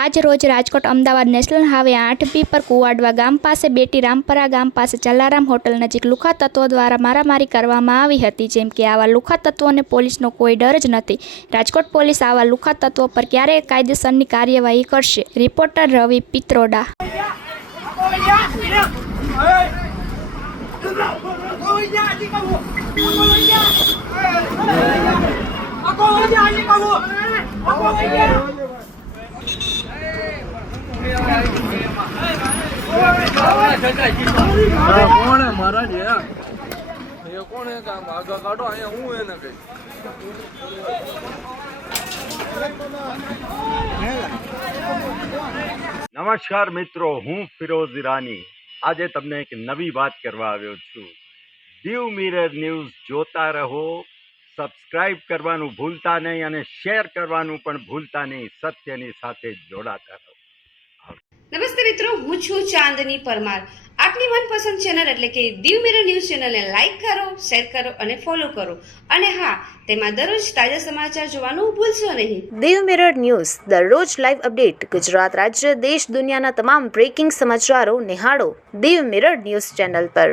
આજ રોજ Rajkot Ahmedabad national highway 8B પર કુવાડવા ગામ પાસે બેટી રામપરા ગામ પાસે જલારામ હોટલ નજીક લુખ્ખા તત્વો દ્વારા મારામારી કરવામાં આવી હતી। જેમ કે આવા લુખ્ખા તત્વોને પોલીસનો કોઈ ડર જ નથી। રાજકોટ પોલીસ આવા લુખ્ખા તત્વો પર ક્યારેય કાયદેસરની કાર્યવાહી કરશે। રિપોર્ટર રવિ પિત્રોડા। कौन है महाराज ये कौन है काम आगा काटो अँ हूँ है कई नमस्कार मित्रों, हूँ फिरोज ईरानी। आज तमने एक नवी बात करवा आव्यो छूं। दीव मिरर न्यूज़ जोता रहो, सब्सक्राइब करवानुं भूलता नहीं अने शेर करवानुं पण भूलता नहीं। सत्यनी साथे जोड़ाता रहो। नमस्ते मित्रों, हूँ छूं चांदनी परमार। आपनी मनपसंद चेनल एटले के दीव मिरर न्यूज चेनल ने लाइक करो, शेर करो अने फॉलो करो अने हाँ, तेमां दररोज ताजा समाचार जोवानुं भूलशो नहीं। दीव मिरर न्यूज दररोज लाइव अपडेट गुजरात राज्य देश दुनियाना तमाम ब्रेकिंग समाचारों निहाळो दीव मिरर न्यूज चैनल पर।